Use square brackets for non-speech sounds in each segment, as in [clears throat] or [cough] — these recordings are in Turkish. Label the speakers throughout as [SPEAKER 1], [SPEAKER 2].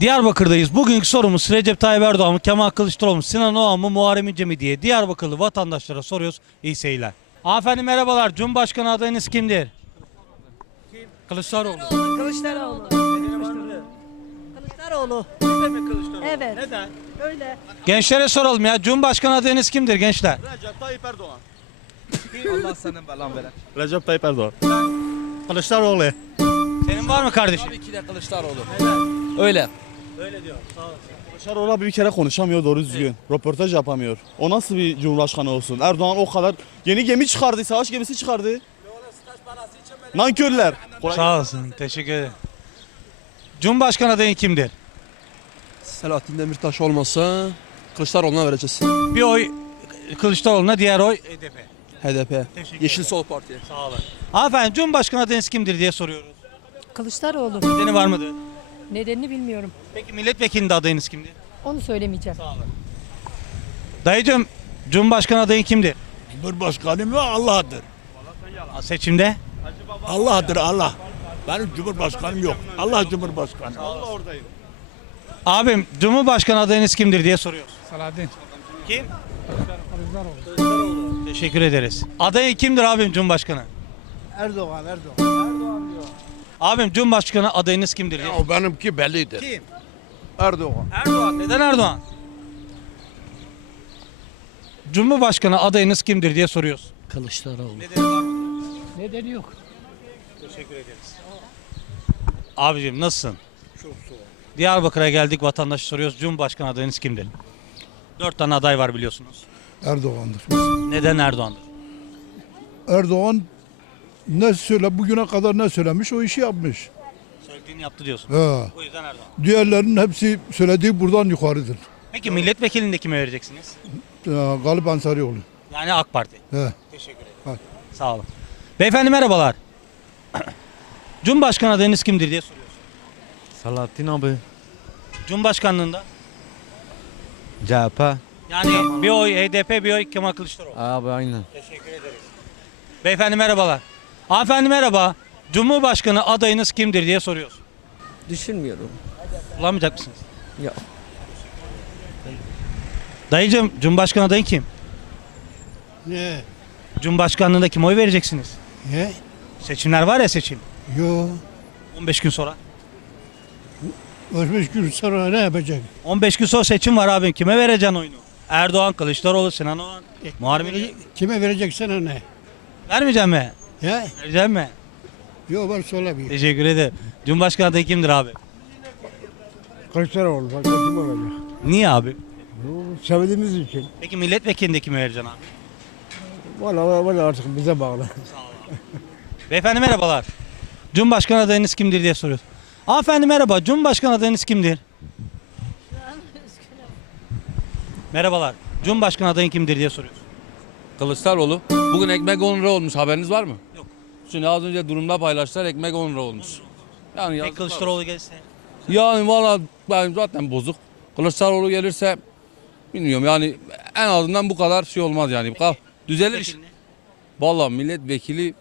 [SPEAKER 1] Diyarbakır'dayız. Bugünkü sorumuz Recep Tayyip Erdoğan mı, Kemal Kılıçdaroğlu mu, Sinan Oğan mı, Muharrem İnce mi diye Diyarbakırlı vatandaşlara soruyoruz. İyi seyirler. Hanımefendi merhabalar. Cumhurbaşkanı adayınız kimdir? Kılıçdaroğlu.
[SPEAKER 2] Kılıçdaroğlu. Kılıçdaroğlu. Evet.
[SPEAKER 1] Neden?
[SPEAKER 2] Öyle.
[SPEAKER 1] Gençlere soralım ya. Cumhurbaşkanı adayınız kimdir gençler?
[SPEAKER 3] Recep Tayyip Erdoğan.
[SPEAKER 4] Allah senin belan veren.
[SPEAKER 3] Recep Tayyip Erdoğan. Kılıçdaroğlu.
[SPEAKER 1] Senin var mı kardeşim?
[SPEAKER 4] Tabii ki de Kılıçdaroğlu. Öyle.
[SPEAKER 1] Öyle diyor. Sağ ol.
[SPEAKER 3] Kılıçdaroğlu abi bir kere konuşamıyor doğru düzgün. Röportaj yapamıyor. O nasıl bir cumhurbaşkanı olsun? Erdoğan o kadar yeni gemi çıkardı, savaş gemisi çıkardı. Nankörler. Kolay
[SPEAKER 1] Sağ olasın. Teşekkür ederim. Cumhurbaşkanı adayın kimdir?
[SPEAKER 4] Selahattin Demirtaş olmasa Kılıçdaroğlu'na vereceğiz.
[SPEAKER 1] Bir oy Kılıçdaroğlu'na, diğer oy HDP.
[SPEAKER 4] HDP.
[SPEAKER 1] Teşekkür
[SPEAKER 4] Yeşil Sol Parti.
[SPEAKER 1] Sağ olun. Hanımefendi Cumhurbaşkanı adayınız kimdir diye soruyoruz.
[SPEAKER 5] Kılıçdaroğlu.
[SPEAKER 1] Nedeni var mıdır?
[SPEAKER 5] Nedenini bilmiyorum.
[SPEAKER 1] Peki milletvekilinde adayınız kimdir?
[SPEAKER 5] Onu söylemeyeceğim.
[SPEAKER 1] Sağ olun. Dayıcım Cumhurbaşkanı adayın kimdir?
[SPEAKER 6] Cumhurbaşkanım mı Allah'dır.
[SPEAKER 1] Seçimde?
[SPEAKER 6] Allah'dır Allah. Benim cumhurbaşkanım yok. Allah cumhurbaşkanı.
[SPEAKER 1] Abim Cumhurbaşkanı adayınız kimdir diye soruyoruz.
[SPEAKER 7] Salahattin.
[SPEAKER 1] Kim? Kılıçdaroğlu. Teşekkür ederiz. Adayı kimdir abim Cumhurbaşkanı?
[SPEAKER 7] Erdoğan, Erdoğan.
[SPEAKER 1] Abim Cumhurbaşkanı adayınız kimdir diye.
[SPEAKER 6] O benimki bellidir.
[SPEAKER 1] Kim?
[SPEAKER 6] Erdoğan.
[SPEAKER 1] Erdoğan. Neden Erdoğan? Cumhurbaşkanı adayınız kimdir diye soruyoruz.
[SPEAKER 4] Kılıçdaroğlu.
[SPEAKER 1] Nedeni var mı?
[SPEAKER 7] Nedeni yok.
[SPEAKER 1] Teşekkür ederiz. Abicim nasılsın? Çok sağ ol. Diyarbakır'a geldik vatandaşı soruyoruz. Cumhurbaşkanı adayınız kimdir? Dört tane aday var biliyorsunuz.
[SPEAKER 8] Erdoğan'dır.
[SPEAKER 1] Neden Erdoğan'dır?
[SPEAKER 8] Erdoğan ne söyle bugüne kadar ne söylemiş o işi yapmış.
[SPEAKER 1] Söylediğini yaptı diyorsun.
[SPEAKER 8] He.
[SPEAKER 1] O yüzden Erdoğan.
[SPEAKER 8] Diğerlerinin hepsi söylediği buradan yukarıdır.
[SPEAKER 1] Peki milletvekilinde kime vereceksiniz?
[SPEAKER 8] Ee, Galip Ansarioğlu.
[SPEAKER 1] Yani AK Parti.
[SPEAKER 8] He.
[SPEAKER 1] Teşekkür ederim.
[SPEAKER 8] Hadi.
[SPEAKER 1] Sağ olun. Beyefendi merhabalar. [clears throat] Cumhurbaşkanı adayınız kimdir diye soruyoruz.
[SPEAKER 9] Salahattin abi.
[SPEAKER 1] Cumhurbaşkanlığında
[SPEAKER 9] CHP.
[SPEAKER 1] yani bir oy HDP bir oy Kemal Kılıçdaroğlu.
[SPEAKER 9] Abi aynen.
[SPEAKER 1] Teşekkür ederiz. Beyefendi merhabalar. Hanımefendi merhaba. Cumhurbaşkanı adayınız kimdir diye soruyoruz.
[SPEAKER 4] Düşünmüyorum.
[SPEAKER 1] Bulamayacak mısınız?
[SPEAKER 4] Yok.
[SPEAKER 1] Dayıcım Cumhurbaşkanı adayın kim?
[SPEAKER 8] Ne?
[SPEAKER 1] Cumhurbaşkanlığında kim oy vereceksiniz?
[SPEAKER 8] Ne?
[SPEAKER 1] Seçimler var ya seçim.
[SPEAKER 8] Yo.
[SPEAKER 1] 15 gün sonra.
[SPEAKER 8] Ölmüş gün sonra ne yapacak?
[SPEAKER 1] 15 gün sonra seçim var abim. Kime vereceksin oyunu? Erdoğan, Kılıçdaroğlu, Sinan Oğan, Muharrem İnce.
[SPEAKER 8] Kime vereceksen ne?
[SPEAKER 1] Vermeyeceksin mi?
[SPEAKER 8] Ya?
[SPEAKER 1] Vereceksin mi?
[SPEAKER 8] Yo var söylemiyor.
[SPEAKER 1] Teşekkür ederim. Cumhurbaşkanı adayı kimdir abi?
[SPEAKER 8] Kılıçdaroğlu. Kim olacak?
[SPEAKER 1] Niye abi?
[SPEAKER 8] Sevdiğimiz için.
[SPEAKER 1] Peki milletvekilinde kime vereceksin abi?
[SPEAKER 8] Valla valla artık bize bağlı.
[SPEAKER 1] Beyefendi merhabalar. Cumhurbaşkanı adayınız kimdir diye soruyoruz. Hanımefendi merhaba. Cumhurbaşkanı adayınız kimdir? Merhabalar. Cumhurbaşkanı adayın kimdir diye soruyoruz.
[SPEAKER 10] Kılıçdaroğlu. Bugün ekmek 10 lira olmuş haberiniz var mı?
[SPEAKER 1] Yok.
[SPEAKER 10] Şimdi az önce durumda paylaştılar ekmek 10 lira olmuş. Yani
[SPEAKER 1] Peki
[SPEAKER 10] yazıklar
[SPEAKER 1] Kılıçdaroğlu gelse?
[SPEAKER 10] olsun. Yani valla ben zaten bozuk. Kılıçdaroğlu gelirse bilmiyorum yani en azından bu kadar şey olmaz yani. Kal- Düzelir iş. Valla milletvekili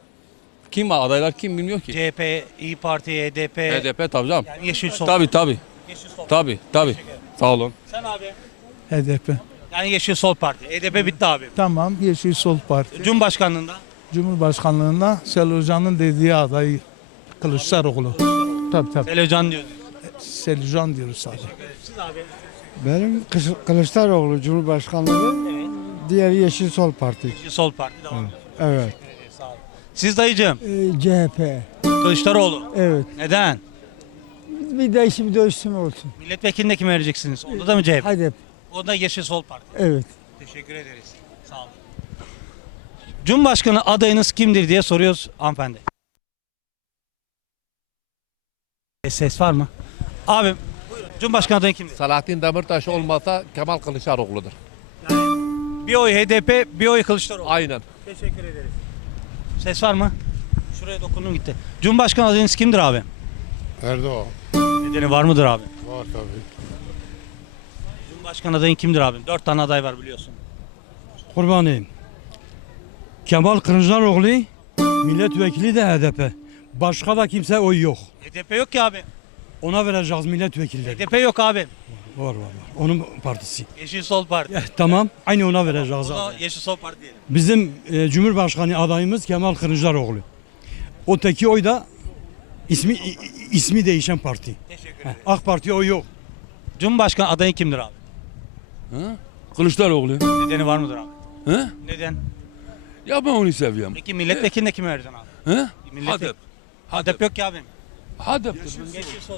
[SPEAKER 10] kim var adaylar kim bilmiyor ki.
[SPEAKER 1] CHP, İyi Parti, HDP,
[SPEAKER 10] HDP tabii canım.
[SPEAKER 1] yani Yeşil Sol.
[SPEAKER 10] Tabii tabii.
[SPEAKER 1] Yeşil Sol.
[SPEAKER 10] Tabii tabii. Sağ olun.
[SPEAKER 1] Sen abi.
[SPEAKER 7] HDP.
[SPEAKER 1] Yani Yeşil Sol Parti. HDP bitti abi.
[SPEAKER 7] Tamam Yeşil Sol Parti.
[SPEAKER 1] Cumhurbaşkanlığında
[SPEAKER 7] Cumhurbaşkanlığında Sel Hoca'nın dediği aday Kılıçdaroğlu. Tabii tabii.
[SPEAKER 1] Selcan diyor.
[SPEAKER 7] Selcan diyoruz sadece.
[SPEAKER 1] Siz abi.
[SPEAKER 8] Benim Kılıçdaroğlu Cumhurbaşkanlığı. Diğer Yeşil Sol Parti.
[SPEAKER 1] Yeşil Sol Parti devam ediyor.
[SPEAKER 8] Evet.
[SPEAKER 1] Siz dayıcığım.
[SPEAKER 8] CHP.
[SPEAKER 1] Kılıçdaroğlu.
[SPEAKER 8] Evet.
[SPEAKER 1] Neden?
[SPEAKER 8] Bir değişim dönüşüm olsun.
[SPEAKER 1] Milletvekiline kime vereceksiniz? Onda da mı CHP?
[SPEAKER 8] Hadi.
[SPEAKER 1] O da Yeşil Sol Parti.
[SPEAKER 8] Evet.
[SPEAKER 1] Teşekkür ederiz. Sağ olun. Cumhurbaşkanı adayınız kimdir diye soruyoruz hanımefendi. E, Ses var mı? Abim buyurun. Cumhurbaşkanı adayın kimdir?
[SPEAKER 6] Selahattin Demirtaş olmasa Kemal Kılıçdaroğlu'dur.
[SPEAKER 1] Bir oy HDP, bir oy Kılıçdaroğlu.
[SPEAKER 6] Aynen.
[SPEAKER 1] Teşekkür ederiz. Ses var mı? Şuraya dokundum gitti. Cumhurbaşkanı adayınız kimdir abi?
[SPEAKER 8] Erdoğan.
[SPEAKER 1] Nedeni var mıdır abi?
[SPEAKER 8] Var tabii.
[SPEAKER 1] Cumhurbaşkanı adayın kimdir abim? Dört tane aday var biliyorsun.
[SPEAKER 9] Kurbanıyım. Kemal Kılıçdaroğlu milletvekili de HDP. Başka da kimse oy yok.
[SPEAKER 1] HDP yok ki abi.
[SPEAKER 11] Ona vereceğiz milletvekilleri.
[SPEAKER 1] HDP yok abi.
[SPEAKER 11] Var var var. Onun partisi.
[SPEAKER 1] Yeşil Sol Parti.
[SPEAKER 11] Eh, tamam. Aynı ona vereceğiz
[SPEAKER 1] O da
[SPEAKER 11] abi.
[SPEAKER 1] Yeşil Sol Parti diyelim.
[SPEAKER 11] Bizim e, Cumhurbaşkanı adayımız Kemal Kılıçdaroğlu. Öteki oy da ismi i- ismi değişen parti.
[SPEAKER 1] Teşekkür
[SPEAKER 11] Heh,
[SPEAKER 1] ederim.
[SPEAKER 11] AK Parti oy yok.
[SPEAKER 1] Cumhurbaşkanı adayın kimdir abi?
[SPEAKER 10] Ha? Kılıçdaroğlu.
[SPEAKER 1] Nedeni var mıdır abi?
[SPEAKER 10] Ha?
[SPEAKER 1] Neden?
[SPEAKER 10] Ya ben onu seviyorum.
[SPEAKER 1] Peki milletvekiline kime vereceksin abi?
[SPEAKER 10] Ha?
[SPEAKER 1] Millet
[SPEAKER 10] Hadep.
[SPEAKER 1] HDP yok ki abi.
[SPEAKER 10] Hadep'tir.
[SPEAKER 1] Yeşil Sol.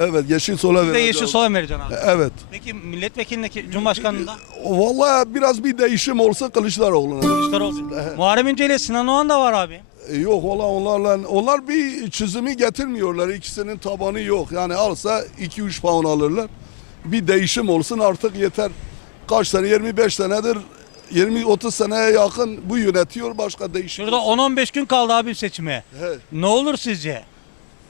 [SPEAKER 12] Evet yeşil sola
[SPEAKER 1] Bir de Yeşil Sol'a vereceksin abi?
[SPEAKER 12] Evet.
[SPEAKER 1] Peki milletvekiline ki Cumhurbaşkanlığında
[SPEAKER 12] Vallahi biraz bir değişim olsa Kılıçdaroğlu'na.
[SPEAKER 1] Kılıçdaroğlu. Muharrem İnce ile Sinan Oğan da var abi.
[SPEAKER 12] E, Yok valla onlarla onlar bir çizimi getirmiyorlar. İkisinin tabanı yok. Yani alsa 2-3 puan alırlar. Bir değişim olsun artık yeter. Kaç sene 25 senedir 20-30 seneye yakın bu yönetiyor başka değişim.
[SPEAKER 1] Şurada 10-15 gün kaldı abi seçime.
[SPEAKER 12] He.
[SPEAKER 1] Ne olur sizce?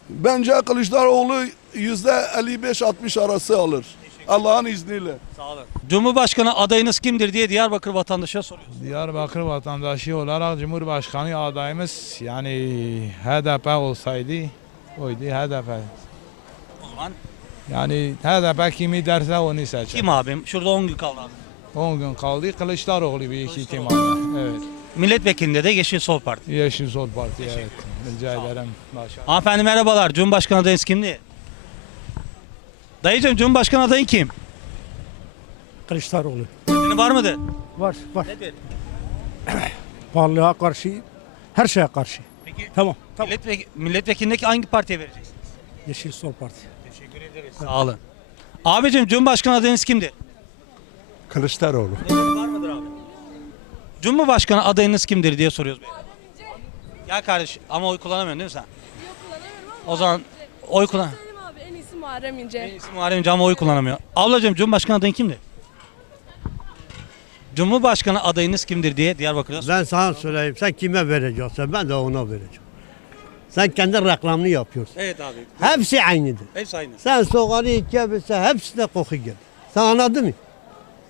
[SPEAKER 12] Bence Kılıçdaroğlu yüzde 55-60 arası alır. Allah'ın izniyle.
[SPEAKER 1] Sağ olun. Cumhurbaşkanı adayınız kimdir diye Diyarbakır vatandaşa soruyoruz.
[SPEAKER 13] Diyarbakır vatandaşı olarak Cumhurbaşkanı adayımız yani HDP olsaydı oydu HDP.
[SPEAKER 1] O zaman
[SPEAKER 13] Yani HDP kimi derse onu seçer.
[SPEAKER 1] kim abim? Şurada 10 gün kaldı abi.
[SPEAKER 13] 10 gün kaldı Kılıçdaroğlu büyük ihtimalle. Evet.
[SPEAKER 1] Milletvekilinde de Yeşil Sol Parti.
[SPEAKER 13] Yeşil Sol Parti evet. Rica ederim. Başka.
[SPEAKER 1] Hanımefendi merhabalar. Cumhurbaşkanı adayınız kimdi? Dayıcım Cumhurbaşkanı adayın kim?
[SPEAKER 11] Kılıçdaroğlu.
[SPEAKER 1] Nedeni var mıdır?
[SPEAKER 11] Var var.
[SPEAKER 1] Nedir? [clears throat]
[SPEAKER 11] Varlığa karşı, her şeye karşı.
[SPEAKER 1] Peki
[SPEAKER 11] Tamam.
[SPEAKER 1] Milletvek milletvekilindeki hangi partiye vereceksiniz?
[SPEAKER 11] Yeşil Sol Parti.
[SPEAKER 1] Teşekkür ederiz. Sağ olun. Abicim Cumhurbaşkanı adayınız kimdi?
[SPEAKER 11] Kılıçdaroğlu.
[SPEAKER 1] Nedeni var mıdır abi? Cumhurbaşkanı adayınız kimdir diye soruyoruz beyefendi. Gel kardeş ama oy kullanamıyorsun değil mi sen? O zaman oy kullan.
[SPEAKER 14] abi en iyisi Muharrem İnce.
[SPEAKER 1] İsim Muharrem İnce ama oy kullanamıyor. Ablacığım Cumhurbaşkanı adayın kimdi? Cumhurbaşkanı adayınız kimdir diye Diyarbakır'da
[SPEAKER 11] Ben sana söyleyeyim. Sen kime vereceksin? Ben de ona vereceğim. Sen kendi reklamını yapıyorsun.
[SPEAKER 1] Evet abi.
[SPEAKER 11] Hepsi aynıdır.
[SPEAKER 1] Hepsi aynı.
[SPEAKER 11] Sen soğanı ikiye bölsen hepsine koku gelir. Sen anladın mı?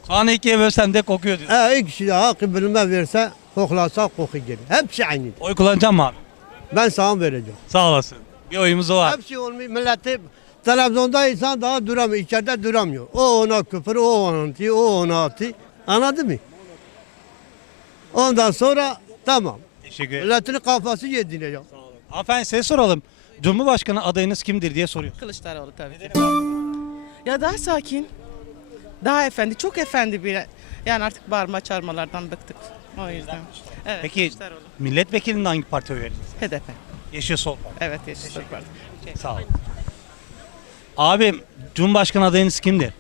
[SPEAKER 1] Soğanı ikiye bölsen de kokuyor diyor.
[SPEAKER 11] He, ikisi de hakkı bilime verse koklasa koku gelir. Hepsi aynıdır.
[SPEAKER 1] Oy kullanacağım mı abi?
[SPEAKER 11] Ben sana vereceğim.
[SPEAKER 1] Sağ olasın. Bir oyumuz var.
[SPEAKER 11] Hepsi olmuyor. Milleti televizyonda insan daha duramıyor. içeride duramıyor. O ona küfür, o ona atıyor, o ona atıyor. Anladın mı? Ondan sonra tamam.
[SPEAKER 1] Teşekkür ederim.
[SPEAKER 11] Milletin kafası yedinecek.
[SPEAKER 1] Hanımefendi size soralım. Cumhurbaşkanı adayınız kimdir diye soruyor.
[SPEAKER 14] Kılıçdaroğlu tabii ki. Ya daha sakin. Daha efendi. Çok efendi bir. Yani artık bağırma çağırmalardan bıktık. O yüzden. Evet.
[SPEAKER 1] Peki
[SPEAKER 14] Kılıçdaroğlu.
[SPEAKER 1] milletvekilinde hangi partiye oy?
[SPEAKER 14] HDP.
[SPEAKER 1] Yeşil Sol.
[SPEAKER 14] Evet Yeşil Sol Parti.
[SPEAKER 1] Sağ olun. Abim Cumhurbaşkanı adayınız kimdir?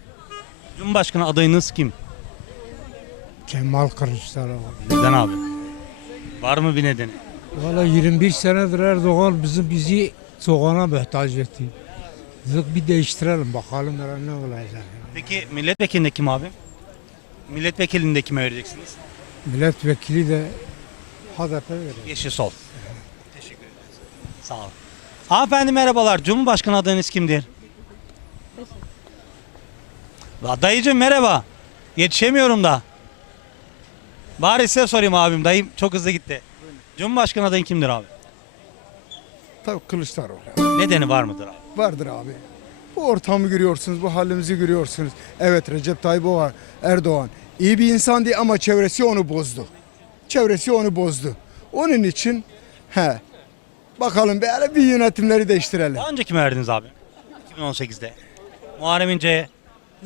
[SPEAKER 1] Cumhurbaşkanı adayınız kim?
[SPEAKER 13] Kemal Kılıçdaroğlu.
[SPEAKER 1] Neden abi? Var mı bir nedeni?
[SPEAKER 13] Valla 21 senedir Erdoğan bizi bizi soğana muhtaç etti. Biz bir değiştirelim bakalım ne olacak.
[SPEAKER 1] Peki milletvekilinde kim abi? Milletvekilinde kime vereceksiniz?
[SPEAKER 13] Milletvekili de HDP verir.
[SPEAKER 1] Yeşil Sol. Teşekkür ederiz. Sağ olun. Hanımefendi merhabalar. Cumhurbaşkanı adayınız kimdir? La Dayıcım merhaba. Yetişemiyorum da. Bari size sorayım abim. Dayım çok hızlı gitti. Cumhurbaşkanı adayın kimdir abi?
[SPEAKER 12] Tabii Kılıçdaroğlu.
[SPEAKER 1] Nedeni var mıdır abi?
[SPEAKER 12] Vardır abi. Bu ortamı görüyorsunuz, bu halimizi görüyorsunuz. Evet Recep Tayyip Oğa- Erdoğan iyi bir insan değil ama çevresi onu bozdu. Çevresi onu bozdu. Onun için he bakalım böyle bir yönetimleri değiştirelim.
[SPEAKER 1] Daha önce kime verdiniz abi? 2018'de. Muharrem İnce,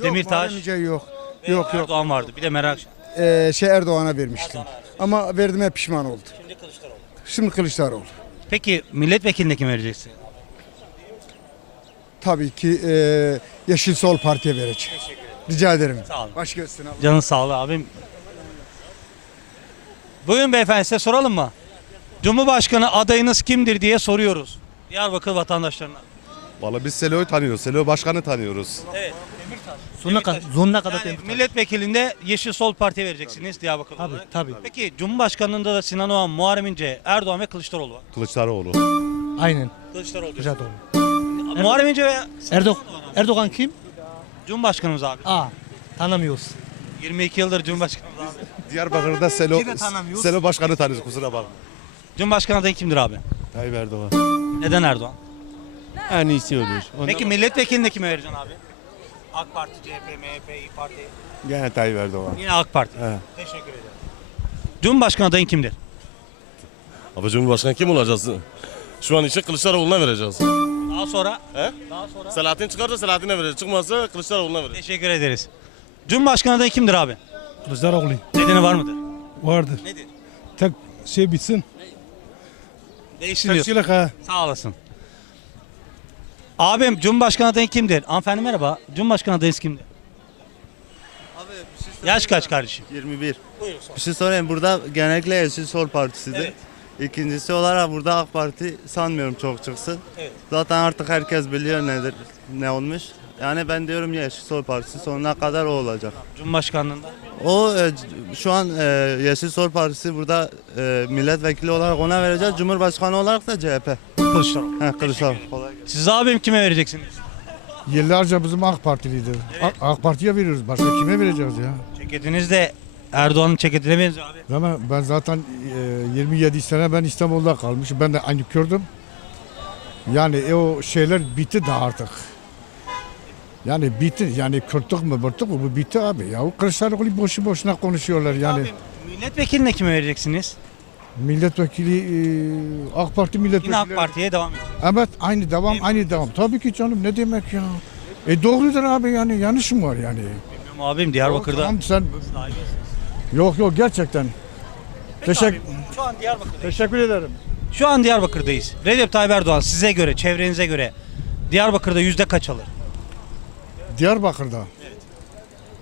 [SPEAKER 1] Demirtaş
[SPEAKER 12] Muharrem İnce yok.
[SPEAKER 1] ve
[SPEAKER 12] Yok yok.
[SPEAKER 1] Erdoğan vardı. Bir de Meral.
[SPEAKER 12] Ee, şey Erdoğan'a vermiştim. Ama verdiğime pişman oldu.
[SPEAKER 1] Şimdi Kılıçdaroğlu. Peki milletvekiline kim vereceksin?
[SPEAKER 12] Tabii ki e, Yeşil Sol Parti'ye vereceğim. Rica ederim.
[SPEAKER 1] Sağ olun.
[SPEAKER 12] Baş göğsüne.
[SPEAKER 1] Canın sağlığı abim. Buyurun beyefendi size soralım mı? Cumhurbaşkanı adayınız kimdir diye soruyoruz. Diyarbakır vatandaşlarına.
[SPEAKER 15] Valla biz Selo'yu tanıyoruz. Selo Başkanı tanıyoruz.
[SPEAKER 1] Evet.
[SPEAKER 11] Sonuna kadar, sonuna kadar
[SPEAKER 1] Yani milletvekilinde Yeşil Sol Parti'ye vereceksiniz Diyarbakır
[SPEAKER 11] Tabii,
[SPEAKER 1] olarak.
[SPEAKER 11] tabii.
[SPEAKER 1] Peki Cumhurbaşkanlığında da Sinan Oğan, Muharrem İnce, Erdoğan ve Kılıçdaroğlu var.
[SPEAKER 15] Kılıçdaroğlu.
[SPEAKER 11] Aynen.
[SPEAKER 1] Kılıçdaroğlu.
[SPEAKER 11] Kılıçdaroğlu.
[SPEAKER 1] Muharrem İnce ve
[SPEAKER 11] Erdoğan, Erdoğan kim?
[SPEAKER 1] Cumhurbaşkanımız abi.
[SPEAKER 11] Aa, tanımıyoruz.
[SPEAKER 1] 22 yıldır Cumhurbaşkanımız abi. [laughs]
[SPEAKER 15] Diyarbakır'da Selo,
[SPEAKER 11] tanımıyoruz.
[SPEAKER 15] Selo Başkanı tanıyoruz kusura bakma.
[SPEAKER 1] Cumhurbaşkanı adayı kimdir abi?
[SPEAKER 15] Tayyip Erdoğan.
[SPEAKER 1] Neden Erdoğan?
[SPEAKER 6] En iyisi olur.
[SPEAKER 1] Peki milletvekiline kime vereceksin abi? AK Parti, CHP, MHP, İYİ Parti.
[SPEAKER 6] Gene Tayyip Erdoğan.
[SPEAKER 1] Yine AK Parti.
[SPEAKER 6] He.
[SPEAKER 1] Teşekkür ederim. Cumhurbaşkanı adayın kimdir?
[SPEAKER 15] Abi Cumhurbaşkanı kim olacağız? Şu an için Kılıçdaroğlu'na vereceğiz.
[SPEAKER 1] Daha sonra?
[SPEAKER 15] He?
[SPEAKER 1] Daha sonra?
[SPEAKER 15] Selahattin çıkarsa Selahattin'e vereceğiz. Çıkmazsa Kılıçdaroğlu'na vereceğiz.
[SPEAKER 1] Teşekkür ederiz. Cumhurbaşkanı adayı kimdir abi?
[SPEAKER 13] Kılıçdaroğlu
[SPEAKER 1] Nedeni var mıdır?
[SPEAKER 13] vardır.
[SPEAKER 1] Nedir?
[SPEAKER 13] Tek şey bitsin.
[SPEAKER 1] Değişsin diyorsun.
[SPEAKER 13] Ha.
[SPEAKER 1] Sağ olasın. Abim Cumhurbaşkanı adayın kimdir? Hanımefendi merhaba. Cumhurbaşkanı adayınız kimdir? Yaş kaç kardeşim?
[SPEAKER 16] 21.
[SPEAKER 1] Buyurun sor.
[SPEAKER 16] Bir şey sorayım burada genellikle Yeşil Sol Partisi'dir.
[SPEAKER 1] Evet.
[SPEAKER 16] İkincisi olarak burada AK Parti sanmıyorum çok çıksın.
[SPEAKER 1] Evet.
[SPEAKER 16] Zaten artık herkes biliyor nedir ne olmuş. Yani ben diyorum Yeşil Sol Partisi sonuna kadar o olacak.
[SPEAKER 1] Cumhurbaşkanlığında.
[SPEAKER 16] O e, c- şu an e, Yeşil Sol Partisi burada e, milletvekili olarak ona vereceğiz. Cumhurbaşkanı olarak da CHP.
[SPEAKER 1] Kılıçdaroğlu.
[SPEAKER 16] He, Kılıçdaroğlu. Kolay gelsin.
[SPEAKER 1] Siz abim kime vereceksiniz?
[SPEAKER 13] Yıllarca bizim AK Partiliydi. AK Parti'ye veriyoruz. Başka kime vereceğiz ya?
[SPEAKER 1] Ceketiniz de Erdoğan'ın ceketine benziyor abi.
[SPEAKER 13] Ama ben zaten e, 27 sene ben İstanbul'da kalmışım. Ben de aynı Kürdüm. Yani e, o şeyler bitti de artık. Yani bitti. Yani Kürtlük mü Bırtık mı bu bitti abi. Ya o Kılıçdaroğlu boşu boşuna konuşuyorlar yani.
[SPEAKER 1] Abim milletvekiline kime vereceksiniz?
[SPEAKER 13] Milletvekili e, AK Parti milletvekili.
[SPEAKER 1] Yine AK Parti'ye devam edeceğiz.
[SPEAKER 13] Evet aynı devam aynı devam. Tabii ki canım ne demek ya. E doğrudur abi yani yanlış mı var yani?
[SPEAKER 1] Bilmiyorum abim Diyarbakır'da.
[SPEAKER 13] Tamam sen yok yok gerçekten. Teşekkür
[SPEAKER 1] Şu an Diyarbakır'dayız.
[SPEAKER 13] teşekkür ederim.
[SPEAKER 1] Şu an Diyarbakır'dayız. Recep Tayyip Erdoğan size göre, çevrenize göre Diyarbakır'da yüzde kaç alır?
[SPEAKER 13] Diyarbakır'da.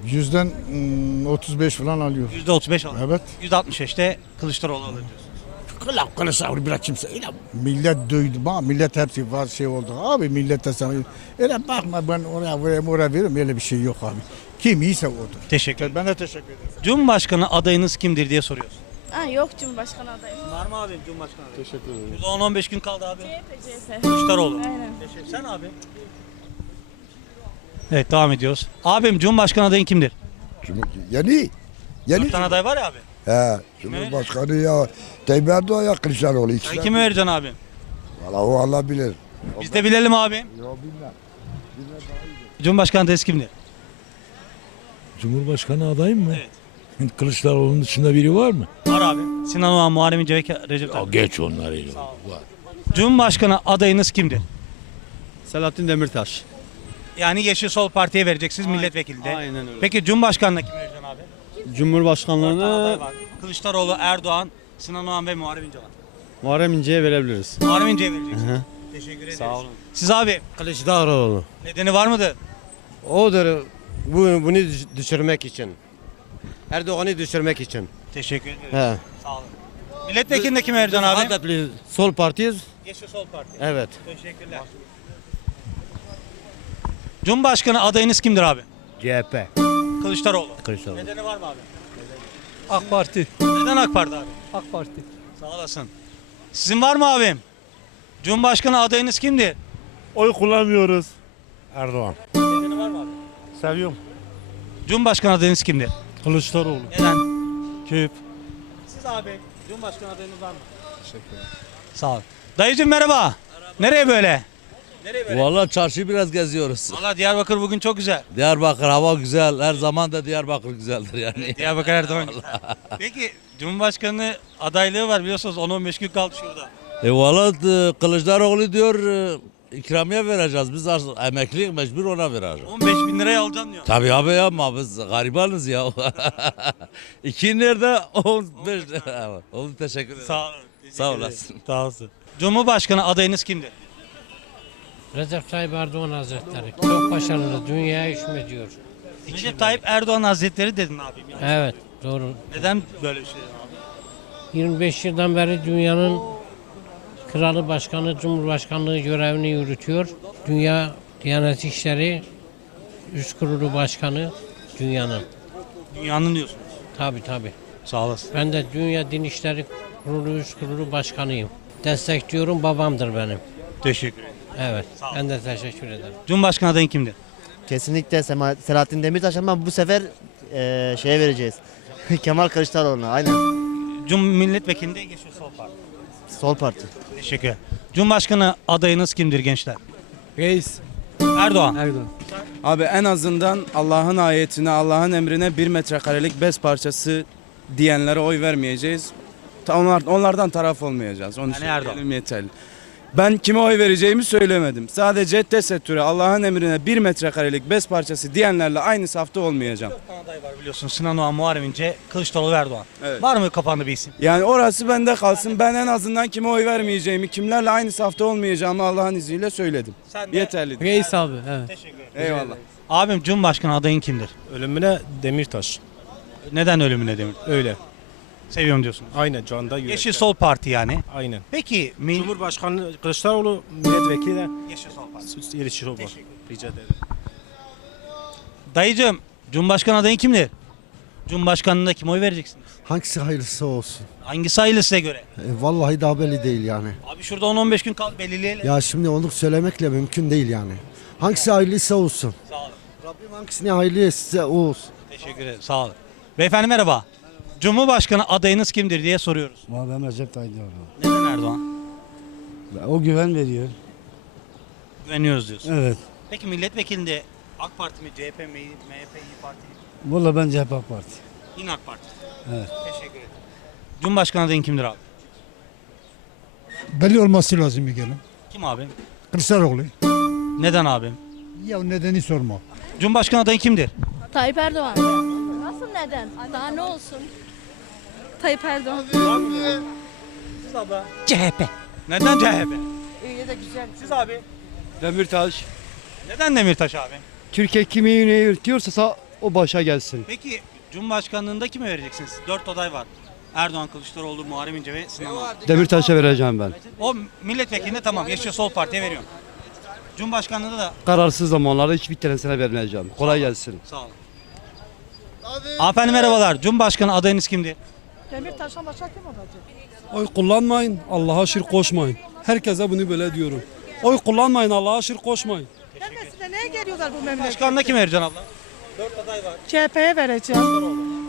[SPEAKER 13] Yüzden mm, 35 falan alıyor.
[SPEAKER 1] Yüzde 35 alır.
[SPEAKER 13] Evet.
[SPEAKER 1] Yüzde 65'te Kılıçdaroğlu alır diyorsun.
[SPEAKER 17] Kılıç Kılıçdaroğlu bırak kimse. Öyle
[SPEAKER 13] Millet duydu. Bak millet hepsi var şey oldu. Abi millet de sana öyle bakma ben oraya vereyim oraya veririm öyle bir şey yok abi. Kim iyiyse odur.
[SPEAKER 1] Teşekkür ederim.
[SPEAKER 13] Ben de teşekkür ederim.
[SPEAKER 1] Cumhurbaşkanı adayınız kimdir diye soruyoruz.
[SPEAKER 2] Ha, yok Cumhurbaşkanı adayı.
[SPEAKER 1] Var mı abim Cumhurbaşkanı adayı?
[SPEAKER 16] Teşekkür ederim.
[SPEAKER 1] Yüzde 10-15 gün kaldı abi.
[SPEAKER 2] CHP, CHP.
[SPEAKER 1] Kılıçdaroğlu.
[SPEAKER 2] Aynen.
[SPEAKER 1] Teşekkür. Sen abi. Evet devam ediyoruz. Abim Cumhurbaşkanı adayın kimdir?
[SPEAKER 6] Yani yani
[SPEAKER 1] Dört tane aday var ya abi.
[SPEAKER 6] he, Cumhurbaşkanı ya Tayyip Erdoğan ya Kılıçdaroğlu ikisi.
[SPEAKER 1] Sen kime vereceksin abim?
[SPEAKER 6] Valla o Allah bilir.
[SPEAKER 1] Biz de bilelim abim.
[SPEAKER 6] Ya bilmem.
[SPEAKER 1] Cumhurbaşkanı adayınız kimdir?
[SPEAKER 17] Cumhurbaşkanı adayım mı?
[SPEAKER 1] Evet. [laughs]
[SPEAKER 17] Kılıçdaroğlu'nun dışında biri var mı?
[SPEAKER 1] Var abi. Sinan Oğan, Muharrem İnce ve Recep Tayyip.
[SPEAKER 17] geç onları.
[SPEAKER 1] Cumhurbaşkanı adayınız kimdir?
[SPEAKER 16] Selahattin Demirtaş.
[SPEAKER 1] Yani Yeşil Sol Parti'ye vereceksiniz milletvekili de.
[SPEAKER 16] Aynen öyle.
[SPEAKER 1] Peki Cumhurbaşkanlığına kim vereceksin abi?
[SPEAKER 16] Cumhurbaşkanlığını
[SPEAKER 1] aday var. Kılıçdaroğlu, Erdoğan, Sinan Oğan ve Muharrem İnce var.
[SPEAKER 16] Muharrem İnce'ye verebiliriz.
[SPEAKER 1] Muharrem İnce'ye vereceksin. Teşekkür ederiz.
[SPEAKER 16] Sağ olun.
[SPEAKER 1] Siz abi
[SPEAKER 18] Kılıçdaroğlu.
[SPEAKER 1] nedeni var mıdır?
[SPEAKER 18] Odur bu, bunu düşürmek için. Erdoğan'ı düşürmek için.
[SPEAKER 1] Teşekkür ederiz.
[SPEAKER 18] He.
[SPEAKER 1] Sağ olun. Milletvekiline kim vereceksin abi?
[SPEAKER 18] Adapli sol partiyiz.
[SPEAKER 1] Yeşil Sol Parti.
[SPEAKER 18] Evet.
[SPEAKER 1] Teşekkürler. Cumhurbaşkanı adayınız kimdir abi?
[SPEAKER 18] CHP.
[SPEAKER 1] Kılıçdaroğlu.
[SPEAKER 18] Kılıçdaroğlu.
[SPEAKER 1] Nedeni var mı abi?
[SPEAKER 13] AK Parti.
[SPEAKER 1] Neden AK Parti abi?
[SPEAKER 13] AK Parti.
[SPEAKER 1] Sağ olasın. Sizin var mı abim? Cumhurbaşkanı adayınız kimdir?
[SPEAKER 15] Oy kullanmıyoruz. Erdoğan.
[SPEAKER 1] Nedeni var mı abi?
[SPEAKER 15] Seviyorum.
[SPEAKER 1] Cumhurbaşkanı adayınız kimdir?
[SPEAKER 15] Kılıçdaroğlu.
[SPEAKER 1] Neden?
[SPEAKER 15] Keyif.
[SPEAKER 1] Siz abi Cumhurbaşkanı adayınız var mı? Teşekkür ederim. Sağ ol. Dayıcım merhaba. Nereye böyle? Nereye böyle?
[SPEAKER 19] Vallahi çarşı biraz geziyoruz.
[SPEAKER 1] Valla Diyarbakır bugün çok güzel.
[SPEAKER 19] Diyarbakır hava güzel. Her zaman da Diyarbakır güzeldir yani. [laughs]
[SPEAKER 1] Diyarbakır her zaman güzel. Peki Cumhurbaşkanı adaylığı var biliyorsunuz 10-15 gün kaldı şurada.
[SPEAKER 19] E valla e, Kılıçdaroğlu diyor e, ikramiye vereceğiz. Biz az- emekli mecbur ona vereceğiz.
[SPEAKER 1] 15 bin liraya alacaksın diyor.
[SPEAKER 19] Tabii abi ya ama biz garibanız ya. [laughs] İki nerede? 15 lira. Oğlum teşekkür ederim.
[SPEAKER 1] Sağ olun.
[SPEAKER 19] Sağ olasın.
[SPEAKER 1] Sağ olasın. Cumhurbaşkanı adayınız kimdir?
[SPEAKER 20] Recep Tayyip Erdoğan Hazretleri. Çok başarılı. Dünyaya hükmediyor.
[SPEAKER 1] Recep Tayyip Erdoğan Hazretleri dedin abim.
[SPEAKER 20] Evet doğru.
[SPEAKER 1] Neden böyle bir şey abi?
[SPEAKER 20] 25 yıldan beri dünyanın kralı başkanı, cumhurbaşkanlığı görevini yürütüyor. Dünya Diyanet İşleri Üst Kurulu Başkanı dünyanın.
[SPEAKER 1] Dünyanın diyorsun.
[SPEAKER 20] Tabi tabi.
[SPEAKER 1] Sağ olasın.
[SPEAKER 20] Ben de Dünya Din İşleri Kurulu Üst Kurulu Başkanıyım. Destekliyorum babamdır benim.
[SPEAKER 1] Teşekkür ederim.
[SPEAKER 20] Evet. Ben de teşekkür ederim.
[SPEAKER 1] Cumhurbaşkanı adayın kimdir?
[SPEAKER 18] Kesinlikle Sema- Selahattin Demirtaş ama bu sefer eee şeye vereceğiz. [laughs] Kemal Kılıçdaroğlu'na aynen.
[SPEAKER 1] Cum Milletvekili de Yeşil Sol Parti.
[SPEAKER 18] Sol parti.
[SPEAKER 1] Teşekkür ederim. Cumhurbaşkanı adayınız kimdir gençler?
[SPEAKER 9] Reis.
[SPEAKER 1] Erdoğan.
[SPEAKER 9] Erdoğan.
[SPEAKER 15] Abi en azından Allah'ın ayetine, Allah'ın emrine bir metrekarelik bez parçası diyenlere oy vermeyeceğiz. Ta- Onlar, onlardan taraf olmayacağız. Onu
[SPEAKER 1] Yani Erdoğan.
[SPEAKER 15] yeterli. Ben kime oy vereceğimi söylemedim. Sadece tesettüre, Allah'ın emrine bir metrekarelik bez parçası diyenlerle aynı safta olmayacağım.
[SPEAKER 1] Dört tane aday var biliyorsun. Sinan Oğan, Muharrem İnce, Kılıçdaroğlu, Erdoğan.
[SPEAKER 15] Evet.
[SPEAKER 1] Var mı kafanda bir isim?
[SPEAKER 15] Yani orası bende kalsın. Ben en azından kime oy vermeyeceğimi, kimlerle aynı safta olmayacağımı Allah'ın izniyle söyledim.
[SPEAKER 1] Sen de-
[SPEAKER 15] Yeterli.
[SPEAKER 9] Reis abi. Evet.
[SPEAKER 1] Teşekkür ederim.
[SPEAKER 15] Eyvallah.
[SPEAKER 1] Abim Cumhurbaşkanı adayın kimdir?
[SPEAKER 21] Ölümüne Demirtaş.
[SPEAKER 1] Neden ölümüne demir?
[SPEAKER 21] Öyle.
[SPEAKER 1] Seviyorum diyorsunuz.
[SPEAKER 21] Aynen canda yürekte.
[SPEAKER 1] Yeşil Sol Parti yani.
[SPEAKER 21] Aynen.
[SPEAKER 1] Peki mil...
[SPEAKER 21] Cumhurbaşkanı Kılıçdaroğlu milletvekili de
[SPEAKER 1] Yeşil Sol Parti.
[SPEAKER 21] Yeşil Sol
[SPEAKER 1] Teşekkür
[SPEAKER 21] Rica ederim.
[SPEAKER 1] Dayıcım, Cumhurbaşkanı adayın kimdir? Cumhurbaşkanlığında kim oy vereceksiniz?
[SPEAKER 6] Hangisi hayırlısı olsun?
[SPEAKER 1] Hangisi hayırlı size göre?
[SPEAKER 6] E, vallahi daha belli değil yani.
[SPEAKER 1] Abi şurada 10-15 gün kaldı belirleyelim.
[SPEAKER 6] Ya şimdi onu söylemekle mümkün değil yani. Hangisi hayırlıysa olsun.
[SPEAKER 1] Sağ olun.
[SPEAKER 6] Rabbim hangisine hayırlıysa o olsun.
[SPEAKER 1] Teşekkür ederim. Sağ olun. Beyefendi merhaba. Cumhurbaşkanı adayınız kimdir diye soruyoruz.
[SPEAKER 9] Ben Recep Tayyip
[SPEAKER 1] Neden Erdoğan?
[SPEAKER 9] O güven veriyor.
[SPEAKER 1] Güveniyoruz diyorsun.
[SPEAKER 9] Evet.
[SPEAKER 1] Peki milletvekilinde AK Parti mi, CHP mi, MHP, İYİ Parti mi?
[SPEAKER 9] Valla ben CHP Parti.
[SPEAKER 1] Yine AK Parti.
[SPEAKER 9] Evet.
[SPEAKER 1] Teşekkür ederim. Cumhurbaşkanı adayın kimdir abi?
[SPEAKER 13] Belli olması lazım bir gelin.
[SPEAKER 1] Kim abi?
[SPEAKER 13] Kılıçdaroğlu.
[SPEAKER 1] Neden abim?
[SPEAKER 13] Ya nedeni sorma.
[SPEAKER 1] Cumhurbaşkanı adayın kimdir?
[SPEAKER 2] Tayyip Erdoğan. Nasıl neden? Daha ne olsun? Tayyip Erdoğan.
[SPEAKER 1] CHP. Neden CHP?
[SPEAKER 2] Öyle de güzel.
[SPEAKER 1] Siz abi.
[SPEAKER 9] Demirtaş.
[SPEAKER 1] Neden Demirtaş abi?
[SPEAKER 9] Türkiye kimi yönetiyorsa o başa gelsin.
[SPEAKER 1] Peki Cumhurbaşkanlığında kime vereceksiniz? Dört aday var. Erdoğan, Kılıçdaroğlu, Muharrem İnce ve Sinan Oğan.
[SPEAKER 9] Demirtaş'a vereceğim ben.
[SPEAKER 1] O milletvekiline tamam Yeşil Sol Parti'ye veriyorum. Cumhurbaşkanlığında da
[SPEAKER 9] Kararsız zamanlarda hiçbir tanesine vermeyeceğim. Kolay gelsin.
[SPEAKER 1] sağ olun. Hanımefendi merhabalar. Cumhurbaşkanı adayınız kimdi?
[SPEAKER 14] Demirtaş'tan başka kim olacak?
[SPEAKER 9] Oy kullanmayın, Allah'a şirk koşmayın. Herkese bunu böyle diyorum. Oy kullanmayın, Allah'a şirk koşmayın.
[SPEAKER 14] Gelmesin de neye geliyorlar bu memlekete?
[SPEAKER 1] Başkanına kim vereceksin abla? Dört aday var.
[SPEAKER 14] CHP'ye vereceğim.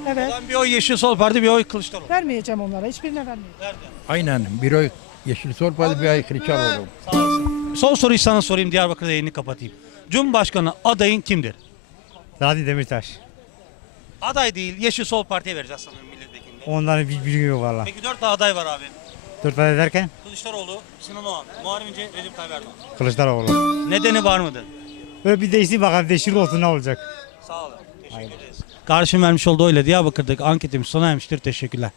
[SPEAKER 14] Evet.
[SPEAKER 1] Bir oy Yeşil Sol Parti bir oy Kılıçdaroğlu.
[SPEAKER 14] Vermeyeceğim onlara. Hiçbirine vermeyeceğim.
[SPEAKER 1] Nerede?
[SPEAKER 9] Aynen, bir oy Yeşil Sol Parti, bir ay Kılıçdaroğlu.
[SPEAKER 1] Sağ olasın. Son soruyu sana sorayım Diyarbakır'da yayını kapatayım. Cumhurbaşkanı adayın kimdir?
[SPEAKER 18] Sadi Demirtaş.
[SPEAKER 1] Aday değil Yeşil Sol Parti'ye vereceğiz sanırım.
[SPEAKER 18] Onların bir bilgi yok valla.
[SPEAKER 1] Peki dört aday var abi.
[SPEAKER 18] Dört tane derken
[SPEAKER 1] Kılıçdaroğlu, Sinan Oğan, Muharrem İnce, Recep Tayyip Erdoğan.
[SPEAKER 18] Kılıçdaroğlu.
[SPEAKER 1] Nedeni var mıdır?
[SPEAKER 18] Böyle bir değişti bakalım değişir olsun ne olacak.
[SPEAKER 1] Sağ olun. Teşekkür ederiz. Karşım vermiş olduğu oyla Diyarbakır'daki anketimiz sona ermiştir. Teşekkürler.